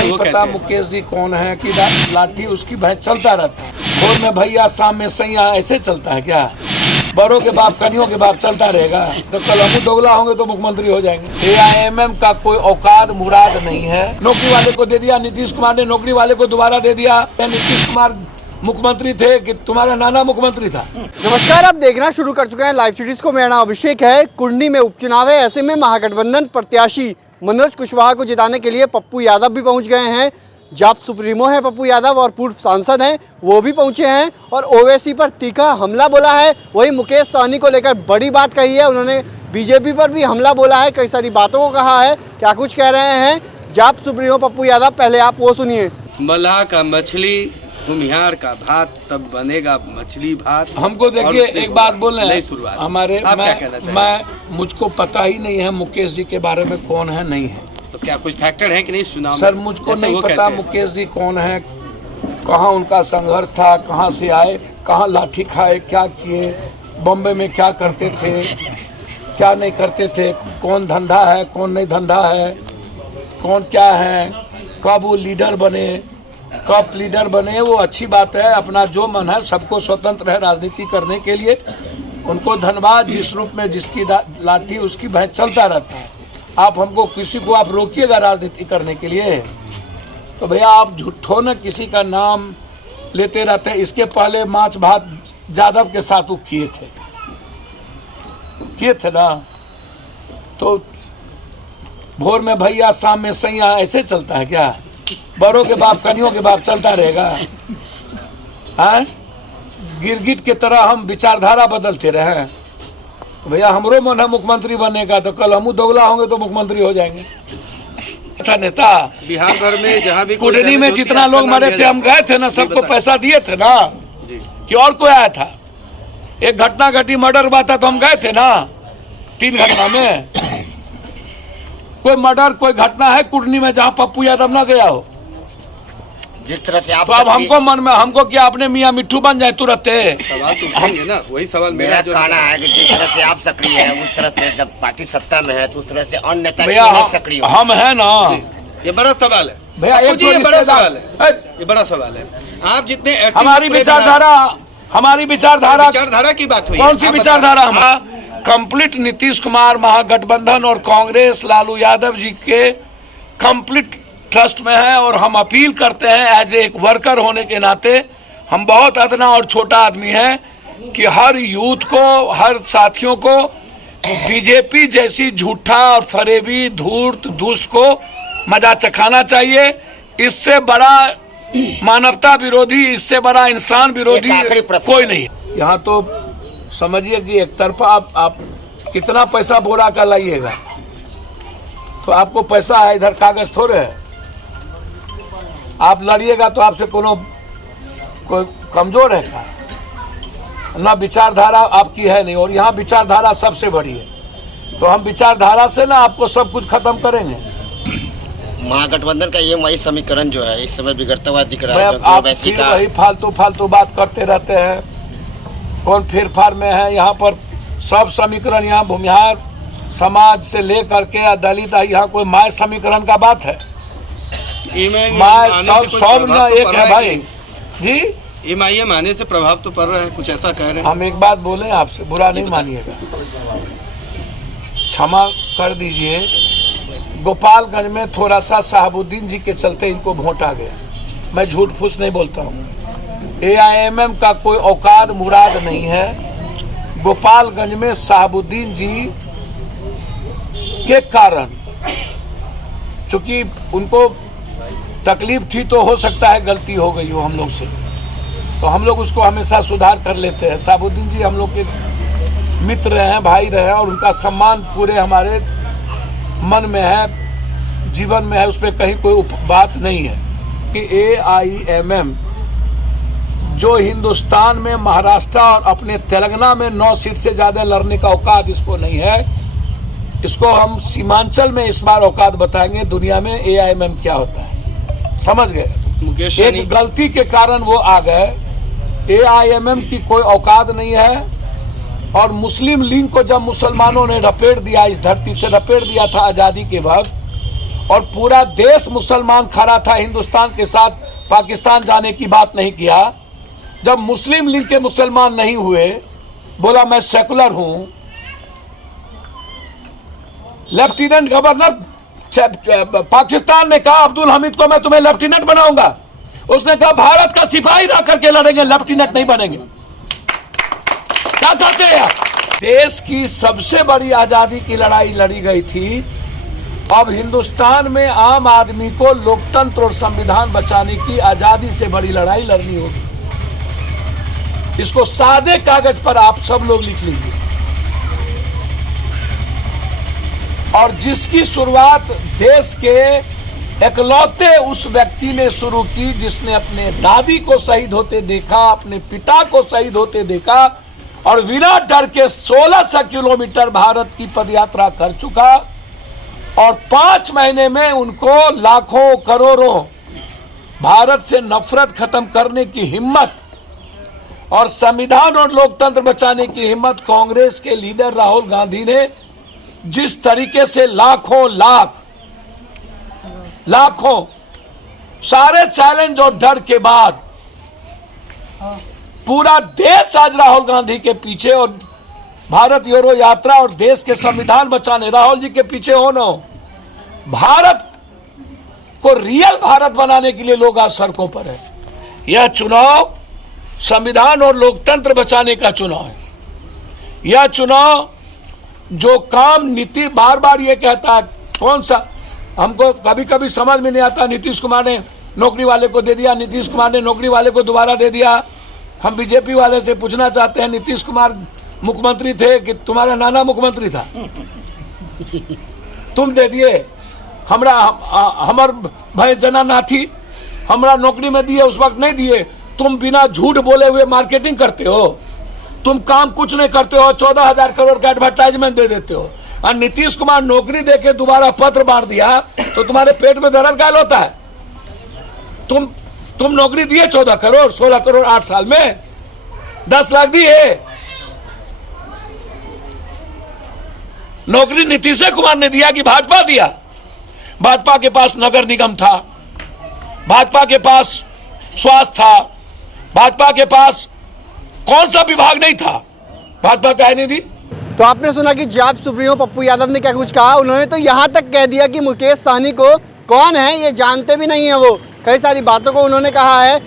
नहीं पता मुकेश जी कौन है कि लाठी उसकी भैंस चलता रहता है। भोर में भैया शाम में सैया, ऐसे चलता है क्या? बड़ों के बाप कनियों के बाप चलता रहेगा। तो कल हम दोगला होंगे तो मुख्यमंत्री हो जाएंगे। AIMM का कोई औकात मुराद नहीं है। नौकरी वाले को दे दिया नीतीश कुमार ने, नौकरी वाले को दोबारा दे दिया। नीतीश कुमार मुख्यमंत्री थे कि तुम्हारा नाना मुख्यमंत्री था। नमस्कार, आप देखना शुरू कर चुके हैं लाइव सीरीज को। मेरा नाम अभिषेक है। कुंडली में उपचुनाव है, ऐसे में महागठबंधन प्रत्याशी मनोज कुशवाहा को जिताने के लिए पप्पू यादव भी पहुंच गए हैं। जाप सुप्रीमो है पप्पू यादव और पूर्व सांसद हैं, वो भी पहुंचे हैं और ओवैसी पर तीखा हमला बोला है। वही मुकेश सहनी को लेकर बड़ी बात कही है उन्होंने। बीजेपी पर भी हमला बोला है, कई सारी बातों को कहा है। क्या कुछ कह रहे हैं जाप सुप्रीमो पप्पू यादव, पहले आप वो सुनिए। मल्लाह का मछली, कुम्हार का भात, तब बनेगा मछली भात। हमको देखिए एक बात बोल रहे हैं हमारे, मुझको पता ही नहीं है मुकेश जी के बारे में कौन है नहीं है। तो क्या कुछ फैक्टर है कि नहीं सुना? सर मुझको नहीं पता मुकेश जी कौन है, कहाँ उनका संघर्ष था, कहाँ से आए, कहाँ लाठी खाए, क्या किए, बॉम्बे में क्या करते थे, क्या नहीं करते थे, कौन धंधा है कौन नहीं धंधा है, कौन क्या है, कब वो लीडर बने, कब लीडर बने। वो अच्छी बात है, अपना जो मन है, सबको स्वतंत्र है राजनीति करने के लिए। उनको धन्यवाद, जिस रूप में जिसकी लाठी उसकी भैंस चलता रहता है। आप हमको किसी को आप रोकिएगा राजनीति करने के लिए तो भैया आप झूठो न किसी का नाम लेते रहते हैं। इसके पहले माछ भात यादव के साथ वो किए थे ना। तो भोर में भैया शाम में सैया, ऐसे चलता है क्या? बड़ों के बाप कनियों के बाप चलता रहेगा। हाँ, गिरगिट की तरह हम विचारधारा बदलते रहे तो भैया हमरो मन है मुख्यमंत्री बनने का। तो कल हम दोगला होंगे तो मुख्यमंत्री हो जाएंगे। अच्छा नेता बिहार भर में जहाँ भी कुंडली में जितना लोग मरे थे, हम गए थे ना, सबको पैसा दिए थे ना कि और कोई आया था? एक घटना घटी, मर्डर हुआ था तो हम गए थे ना। 3 घटना में कोई मर्डर कोई घटना है कुंडली में जहाँ पप्पू यादव ना गया हो? जिस तरह से आप तो अब हमको मन में हमको क्या अपने मियाँ मिट्ठू बन जाए तुरंत? सवाल तो उठाएंगे ना, वही सवाल मेरा जो कहना है कि जिस तरह से आप सक्रिय हैं उस तरह से जब पार्टी सत्ता में है तो उस तरह से अन्य नेता भैया सक्रिय हम है ना। ये बड़ा सवाल है भैया, ये बड़ा सवाल है, ये बड़ा सवाल है। आप जितने हमारी विचारधारा की बात हुई, कौन सी विचारधारा? हमारा कंप्लीट नीतीश कुमार, महागठबंधन और कांग्रेस लालू यादव जी के कंप्लीट ट्रस्ट में है। और हम अपील करते हैं एज एक वर्कर होने के नाते, हम बहुत अदना और छोटा आदमी है कि हर यूथ को, हर साथियों को बीजेपी जैसी झूठा और फरेबी धूर्त दुष्ट को मजा चखाना चाहिए। इससे बड़ा मानवता विरोधी, इससे बड़ा इंसान विरोधी कोई नहीं। यहाँ तो समझिए कि एक तरफा आप कितना पैसा बोरा का लाइएगा तो आपको पैसा है, इधर कागज थोड़े है। आप लड़िएगा तो आपसे कोई कमजोर है क्या? ना विचारधारा आपकी है नहीं, और यहाँ विचारधारा सबसे बड़ी है। तो हम विचारधारा से ना आपको सब कुछ खत्म करेंगे। महागठबंधन का ये मई समीकरण जो है इस समय बिगड़ता हुआ दिख रहा है। आप फिर वही फालतू बात करते रहते हैं। कौन फिर फार में है? यहाँ पर सब समीकरण, यहाँ भूमिहार समाज से लेकर के दलित, यहाँ कोई माय समीकरण का बात है? माय सब ना एक है भाई जी। MIM आने से प्रभाव तो पड़ रहा है, कुछ ऐसा कह रहे हैं। हम एक बात बोले आपसे, बुरा नहीं मानिएगा, क्षमा कर दीजिए। गोपालगंज में थोड़ा सा साहबुद्दीन जी के चलते इनको वोट आ गया। मैं झूठ फूस नहीं बोलता हूँ। AIMM का कोई औकात मुराद नहीं है। गोपालगंज में साहबुद्दीन जी के कारण, चूंकि उनको तकलीफ थी तो हो सकता है गलती हो गई हो हम लोग से, तो हम लोग उसको हमेशा सुधार कर लेते हैं। साहबुद्दीन जी हम लोग के मित्र हैं, भाई रहे, और उनका सम्मान पूरे हमारे मन में है, जीवन में है, उसमें कहीं कोई बात नहीं है कि AIMM जो हिंदुस्तान में महाराष्ट्र और अपने तेलंगाना में 9 सीट से ज्यादा लड़ने का औकात इसको नहीं है। इसको हम सीमांचल में इस बार औकात बताएंगे दुनिया में AIMM क्या होता है, समझ गए? एक गलती के कारण वो आ गए। AIMM की कोई औकात नहीं है। और मुस्लिम लीग को जब मुसलमानों ने रपेट दिया, इस धरती से रपेट दिया था आजादी के वक्त, और पूरा देश मुसलमान खड़ा था हिंदुस्तान के साथ, पाकिस्तान जाने की बात नहीं किया। जब मुस्लिम लीग के मुसलमान नहीं हुए, बोला मैं सेकुलर हूं। लेफ्टिनेंट गवर्नर पाकिस्तान ने कहा अब्दुल हमीद को मैं तुम्हें लेफ्टिनेंट बनाऊंगा। उसने कहा भारत का सिपाही रह करके लड़ेंगे, लेफ्टिनेंट नहीं बनेंगे। क्या कहते हैं? देश की सबसे बड़ी आजादी की लड़ाई लड़ी गई थी। अब हिंदुस्तान में आम आदमी को लोकतंत्र और संविधान बचाने की आजादी से बड़ी लड़ाई लड़नी होगी। इसको सादे कागज पर आप सब लोग लिख लीजिए। और जिसकी शुरुआत देश के एकलौते उस व्यक्ति ने शुरू की जिसने अपने दादी को शहीद होते देखा, अपने पिता को शहीद होते देखा और बिना डर के 1600 किलोमीटर भारत की पदयात्रा कर चुका। और 5 महीने में उनको लाखों करोड़ों भारत से नफरत खत्म करने की हिम्मत और संविधान और लोकतंत्र बचाने की हिम्मत कांग्रेस के लीडर राहुल गांधी ने जिस तरीके से लाखों सारे चैलेंज और डर के बाद पूरा देश आज राहुल गांधी के पीछे और भारत जोड़ो यात्रा और देश के संविधान बचाने राहुल जी के पीछे हो न हो, भारत को रियल भारत बनाने के लिए लोग आज सड़कों पर है। यह चुनाव संविधान और लोकतंत्र बचाने का चुनाव है। यह चुनाव जो काम नीति बार बार ये कहता है, कौन सा हमको कभी कभी समझ में नहीं आता। नीतीश कुमार ने नौकरी वाले को दे दिया, नीतीश कुमार ने नौकरी वाले को दोबारा दे दिया। हम बीजेपी वाले से पूछना चाहते हैं, नीतीश कुमार मुख्यमंत्री थे कि तुम्हारा नाना मुख्यमंत्री था? तुम दे दिए। हमार भाई जना नाथी हमरा नौकरी में दिए, उस वक्त नहीं दिए। तुम बिना झूठ बोले हुए मार्केटिंग करते हो, तुम काम कुछ नहीं करते हो, 14,000 करोड़ का एडवर्टाइजमेंट दे देते हो। और नीतीश कुमार नौकरी देके दोबारा पत्र मार दिया तो तुम्हारे पेट में दर्द गायल होता है। तुम नौकरी दिए 14 करोड़ 16 करोड़ 8 साल में 10 लाख दिए। नौकरी नीतीश कुमार ने दिया कि भाजपा दिया? भाजपा के पास नगर निगम था, भाजपा के पास स्वास्थ्य था, भाजपा के पास कौन सा विभाग नहीं था? भाजपा का नहीं दी। तो आपने सुना कि जाप सुप्रीमो पप्पू यादव ने क्या कुछ कहा। उन्होंने तो यहाँ तक कह दिया कि मुकेश सहनी को कौन है ये जानते भी नहीं है वो। कई सारी बातों को उन्होंने कहा है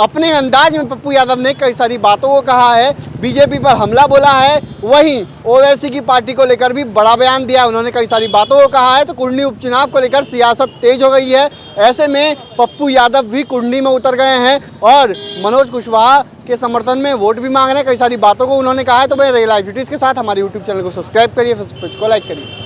अपने अंदाज में। पप्पू यादव ने कई सारी बातों को कहा है, बीजेपी पर हमला बोला है, वहीं ओवैसी की पार्टी को लेकर भी बड़ा बयान दिया। उन्होंने कई सारी बातों को कहा है। तो कुंडली उपचुनाव को लेकर सियासत तेज हो गई है। ऐसे में पप्पू यादव भी कुंडली में उतर गए हैं और मनोज कुशवाहा के समर्थन में वोट भी मांग रहे हैं। कई सारी बातों को उन्होंने कहा है। तो भाई लाइव सिटीज के साथ हमारे यूट्यूब चैनल को सब्सक्राइब करिए, फेसबुक पेज को लाइक करिए।